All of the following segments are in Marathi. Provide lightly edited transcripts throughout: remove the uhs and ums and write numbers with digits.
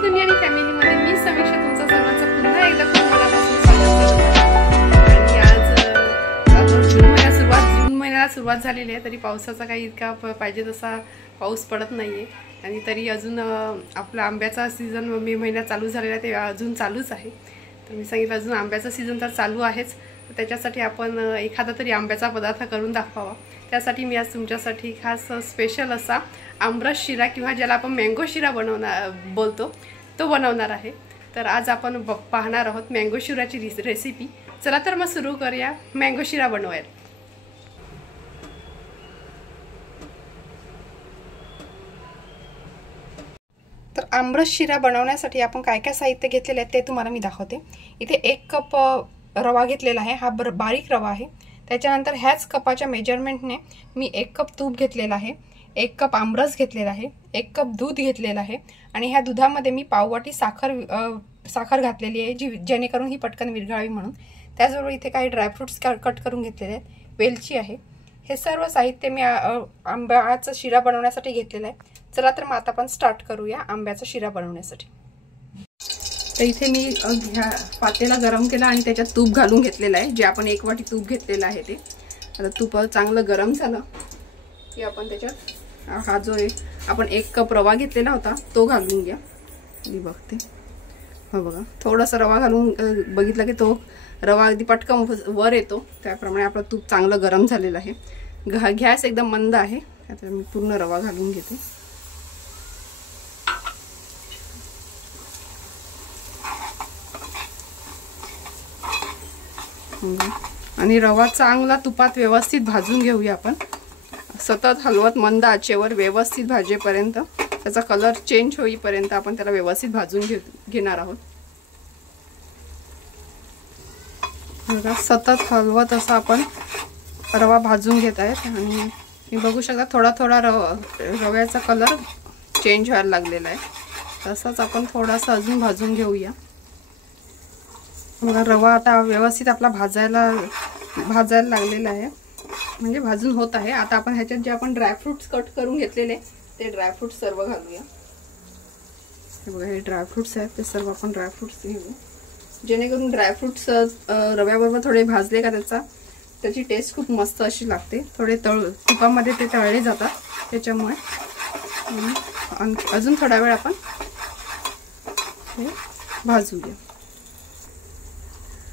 माझी दुनिया आणि फॅमिलीमध्ये मी समीक्षा तुमचं सर्वांचं पुन्हा एकदा खूप मनापासून स्वागत करते। आणि आज जून महिन्याला सुरुवात झालेली आहे, तरी पावसाचा काही इतका पाहिजे तसा पाऊस पडत नाहीये आणि तरी अजून आपला आंब्याचा सीझन मे महिन्यात चालू झालेला आहे, ते अजून चालूच आहे। तर मी सांगितलं अजून आंब्याचा सीझन तर चालू आहेच, तर त्याच्यासाठी आपण एखादा तरी आंब्याचा पदार्थ करून दाखवावा। त्यासाठी मी आज तुमच्यासाठी खास स्पेशल असा आमरस शिरा किंवा ज्याला आपण मँगो शिरा बोलतो तो बनवणार आहे। तर आज आपण पाहणार आहोत मँगो शिराची रेसिपी। चला तर मग सुरू करूया मँगो शिरा बनवायला। तर आमरस शिरा बनवण्यासाठी आपण काय काय साहित्य घेतलेले आहे ते तुम्हाला मी दाखवते। इथे 1 कप रवा घेतलेला आहे, हा बारीक रवा आहे। त्याच्यानंतर ह्याच कपाच्या मेजरमेंटने मी 1 कप तूप घेतलेला आहे, 1 कप आमरस घेतलेला आहे, 1 कप दूध घेतलेला आहे आणि ह्या दुधामध्ये मी पाववाटी साखर घातलेली आहे, जेणेकरून ही पटकन विरघळावी म्हणून। त्याचबरोबर इथे काही ड्रायफ्रुट्स कट करून घेतलेले आहेत, वेलची आहे। हे सर्व साहित्य मी आंब्याचा शिरा बनवण्यासाठी घेतलेलं आहे। चला तर मग आता आपण स्टार्ट करूया आंब्याचा शिरा बनवण्यासाठी। तर इथे मी पातेला गरम केला आणि त्याच्यात तूप घालून घेतलेलं आहे, जे आपण 1 वाटी तूप घेतलेलं आहे ते। आता तूप चांगलं गरम झालं की आपण त्याच्यात हा जो आपण 1 कप रवा घेतलेला होता तो घालून घ्या। मी बघते, हो बघा, थोडासा रवा घालून बघितलं की तो रवा अगदी पटकन वर येतो, त्याप्रमाणे आपलं तूप चांगलं गरम झालेलं आहे। गॅस एकदम मंद आहे। आता मी पूर्ण रवा घालून घेते। आणि रवा चांगला तुपात व्यवस्थित भाजून घेऊया आपण, सतत हलवत मंद आचेवर व्यवस्थित भाजेपर्यंत, त्याचा कलर चेंज होईपर्यंत आपण त्याला व्यवस्थित भाजून घेणार आहोत। सतत हलवत असं आपण रवा भाजून घेत आहेत आणि मी बघू शकता थोडा थोडा रव्याचा कलर चेंज व्हायला लागलेला आहे, तसंच आपण थोडासा अजून भाजून घेऊया। बघा रवा आता व्यवस्थित आपला भाजायला लागलेला आहे, म्हणजे भाजून होत आहे। आता आपण ह्याच्यात जे आपण ड्रायफ्रुट्स कट करून घेतलेले ते ड्रायफ्रुट्स सर्व घालूया। हे बघा, हे ड्रायफ्रुट्स आहेत, ते सर्व आपण ड्रायफ्रुट्स घेऊ, जेणेकरून ड्रायफ्रुट्स रव्याबरोबर थोडे भाजले का त्याची टेस्ट खूप मस्त अशी लागते। थोडे तुपामध्ये ते तळले जातात, त्याच्यामुळे अजून थोडा वेळ आपण हे भाजूया।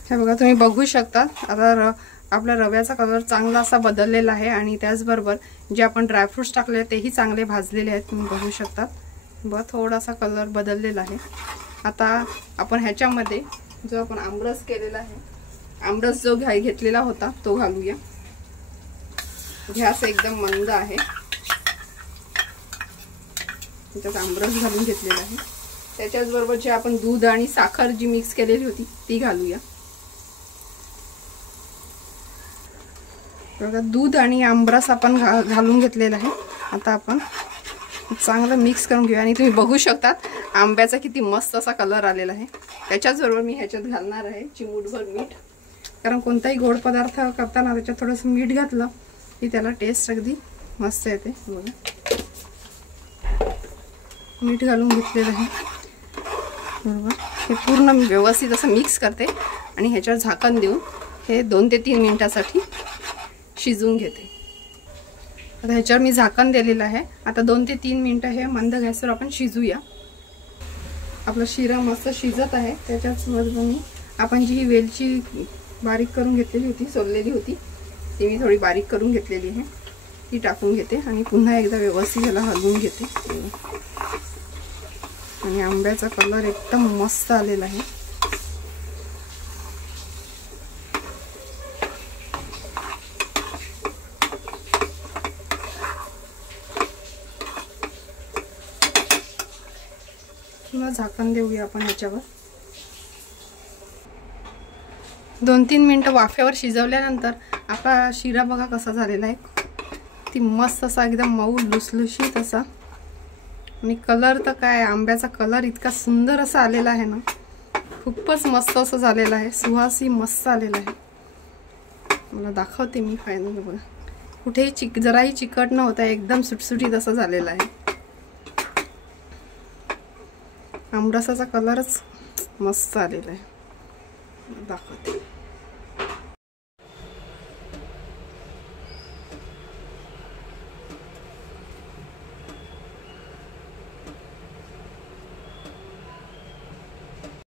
हे बघा, तुम्ही बघू शकता आता आपला रव्याचा कलर चांगला असा बदललेला आहे आणि त्याचबरोबर जे आपण ड्रायफ्रुट्स टाकले तेही चांगले भाजलेले आहेत, तुम्ही बघू शकता। बघा, थोडासा कलर बदललेला आहे। आता आपण ह्याच्यामध्ये जो आपण आमरस केलेला आहे, आमरस जो घेतलेला होता तो घालूया। गॅस एकदम मंद आहे, त्याच्यात आमरस घालून घेतलेला आहे। त्याच्याच बरोबर जे आपण दूध आणि साखर जी मिक्स केलेली होती ती घालूया। बघा, दूध आणि आमरस आपण घालून घेतलेला आहे। आता आपण चांगलं मिक्स करून घेऊया आणि तुम्ही बघू शकता आंब्याचा किती मस्त असा कलर आलेला आहे। त्याच्याच बरोबर मी ह्याच्यात घालणार आहे चिमूटभर मीठ, कारण कोणताही गोड पदार्थ करताना त्याच्यात थोडंसं मीठ घातलं की त्याला टेस्ट अगदी मस्त येते। बघा, मीठ घालून घेतलेलं आहे बरोबर। हे पूर्ण व्यवस्थित असं मिक्स करते आणि ह्याच्यावर झाकण देऊन हे 2 ते 3 मिनिटासाठी शिजवून घेते। आता ह्याच्यावर मी झाकण दिलेलं आहे। आता 2 ते 3 मिनिटं हे मंद गॅसवर आपण शिजूया। आपला शिरा मस्त शिजत आहे। त्याच्याच मध्ये आपण जी ही वेलची बारीक करून घेतलेली होती, सोललेली होती, ती मी थोडी बारीक करून घेतलेली आहे, ती टाकून घेते आणि पुन्हा एकदा व्यवस्थित ह्याला हलवून घेते। आणि आंब्याचा कलर एकदम मस्त आलेला आहे। पुन्हा झाकण देऊया आपण ह्याच्यावर। 2-3 मिनिटं वाफेवर शिजवल्यानंतर आपला शिरा बघा कसा झालेला आहे, ती मस्त असा एकदम मऊ लुसलुशीत असा, आणि कलर तर काय, आंब्याचा कलर इतका सुंदर असा आलेला आहे ना, खूपच मस्त असं झालेला आहे, सुवासही मस्त आलेला आहे। मला दाखवते मी फायनल। बघा, कुठेही जराही चिकट न होता एकदम सुटसुटीत असं झालेलं आहे। आमरसाचा कलरच मस्त आलेला आहे, दाखवते.